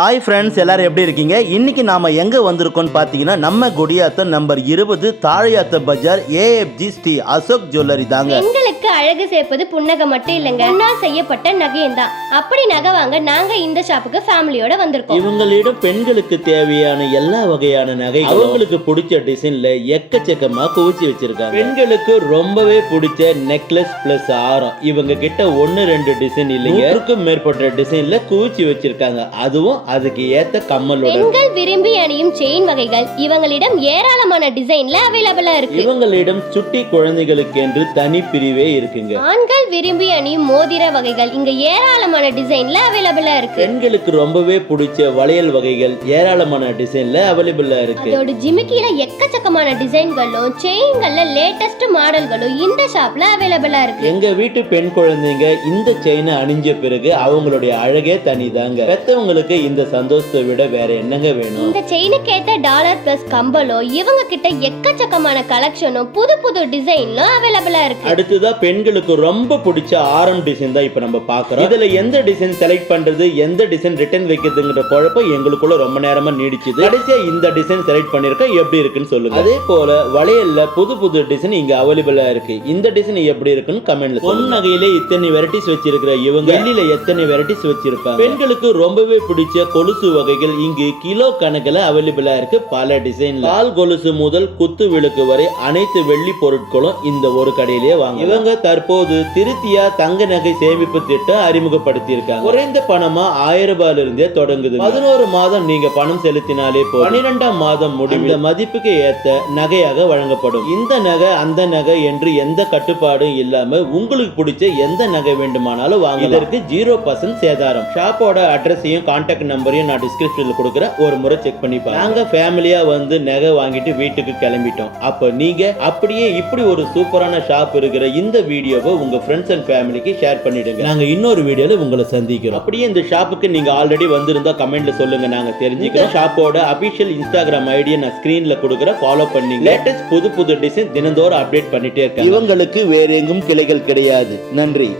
Hi friends எல்லாரும் எப்படி இருக்கீங்க? இன்னைக்கு நாம எங்க வந்திருக்கோம்னு பார்த்தீங்கன்னா நம்ம கொடியாத்தம் நம்பர் இருபது தாழையாத்த பஜார் ஏஎஃப்ஜி ஸ்ரீ அசோக் ஜுவல்லரி தாங்க. பெண்களுக்கு அழகு சேர்ப்பது புன்னகை மட்டும் இல்லைங்க. பொன்னால் செய்யப்பட்ட நகையும் தான் அப்படி நகை வாங்க நாங்க இந்த ஷாப்புக்கு ஃபேமிலியோட வந்திருக்கோம். இவங்களிடம் பெண்களுக்கு தேவையான எல்லா வகையான நகை அவங்களுக்கு பிடிச்ச டிசைன்ல எக்கச்சக்கமா குவிச்சு வச்சிருக்காங்க. பெண்களுக்கு ரொம்பவே பிடிச்ச நெக்லஸ் பிளஸ் ஆரம். இவங்க கிட்ட ஒன்னு ரெண்டு டிசைன் இல்லைங்க. மேற்பட்ட டிசைன்ல குவிச்சு வச்சிருக்காங்க. அதுவும் அதுக்கு ஏத்த கம்மலோட பெண்கள் விரும்பி அணியும் செயின் வகைகள் இவங்களிடம் ஏராளமான டிசைன்ல அவைலபிளா இருக்கு. இவங்களிடம் சுட்டி குழந்தைகளுக்கு என்று தனி பிரிவே இருக்குங்க. ஆண்கள் விரும்பி அணியும் மோதிர வகைகள் இங்க ஏராளமான டிசைன்ல அவைலபிளா இருக்கு. பெண்களுக்கு ரொம்பவே பிடிச்ச வளையல் வகைகள் ஏராளமான டிசைன்ல அவைலபிளா இருக்கு. அதோட ஜிமிக்கில எக்கச்சக்கமான டிசைன்களும் செயின்கள்ல லேட்டஸ்ட் மாடல்களும் இந்த ஷாப்ல அவைலபிளா இருக்கு. எங்க வீட்டு பெண் குழந்தைங்க இந்த செயினை அணிஞ்ச பிறகு அவங்களுடைய அழகே தனிதாங்க. பெத்தவங்களுக்கு இந்த சந்தோஷத்தை விட வேற என்னங்க வேணும்? இந்த செயினுக்கு ஏத்த டாலர் பிளஸ் கம்பலும் இவங்க கிட்ட எக்கச்சக்கமான கலெக்ஷனும் புது புது டிசைன்லும் அவைலபிளா இருக்கு. அடுத்ததா பெண்களுக்கு ரொம்ப பிடிச்ச ஆரம் டிசைன் தான் இப்ப நம்ம பாக்குறோம் இதுல எந்த டிசைன் செலக்ட் பண்றது எந்த டிசைன் ரிட்டர்ன் வைக்கிறதுங்கிற குழப்பம் எங்களுக்குள்ள ரொம்ப நேரமா நீடிச்சுது. கடைசியா இந்த டிசைன் செலக்ட் பண்ணிருக்கேன் எப்படி இருக்குன்னு சொல்லுங்க. அதே போல வளையல்ல புது புது டிசைன் இங்க அவைலபிளா இருக்கு. இந்த டிசைன் எப்படி இருக்குன்னு கமெண்ட்ல பொன் நகையில இத்தனை வெரைட்டிஸ் வச்சிருக்கிற இவங்க. வெள்ளியில எத்தனை வெரைட்டிஸ் வச்சிருப்பாங்க? பெண்களுக்கு ரொம்பவே பிடிச்ச கொலுசு வகைகள் இங்கு கிலோ கணக்குல அவைலபிளா இருக்கு. பல டிசைன் கால் கொலுசு முதல் குத்து விளக்கு வரை அனைத்து வெள்ளி பொருட்களும் இந்த ஒரு கடையிலேயே வாங்க இவங்க தற்போது திருத்தியா தங்க நகை சேமிப்பு திட்டம் அறிமுகப்படுத்தி இருக்காங்க குறைந்த பணமா ஆயிரம் ரூபாயில இருந்தே தொடங்குது பதினோரு மாதம் நீங்க பணம் செலுத்தினாலே போதும். பன்னிரெண்டாம் மாதம் முடிவு இந்த மதிப்புக்கு ஏத்த நகையாக வழங்கப்படும். இந்த நகை அந்த நகை என்று எந்த கட்டுப்பாடும் இல்லாம உங்களுக்கு பிடிச்ச எந்த நகை வேண்டுமானாலும் வாங்க இதற்கு ஜீரோ பர்சன்ட் சேதாரம். ஷாப்போட அட்ரஸையும் கான்டாக்ட் நம்பரையும் நான் டிஸ்கிரிப்ஷன்ல கொடுக்குறேன். ஒரு முறை செக் பண்ணி பாருங்க. நாங்க ஃபேமிலியா வந்து நகை வாங்கிட்டு வீட்டுக்கு கிளம்பிட்டோம். அப்ப நீங்க அப்படியே இப்படி ஒரு சூப்பரான ஷாப் இருக்கிற இந்த வீடியோவை உங்க ஃப்ரெண்ட்ஸ் அண்ட் ஃபேமிலிக்கு ஷேர் பண்ணிடுங்க. நாங்க இன்னொரு வீடியோல உங்களை சந்திக்கிறோம். அப்படியே இந்த ஷாப்புக்கு நீங்க ஆல்ரெடி வந்திருந்தா கமெண்ட்ல சொல்லுங்க. நாங்க தெரிஞ்சுக்கிறோம். ஷாப்போட அபிஷியல் இன்ஸ்டாகிராம் ஐடியை நான் ஸ்கிரீன்ல கொடுக்குற ஃபாலோ பண்ணி லேட்டஸ்ட் புது புது டிசைன் தினந்தோறும் அப்டேட் பண்ணிட்டே இருக்கேன் இவங்களுக்கு வேற எங்கும் கிளைகள் கிடையாது. நன்றி.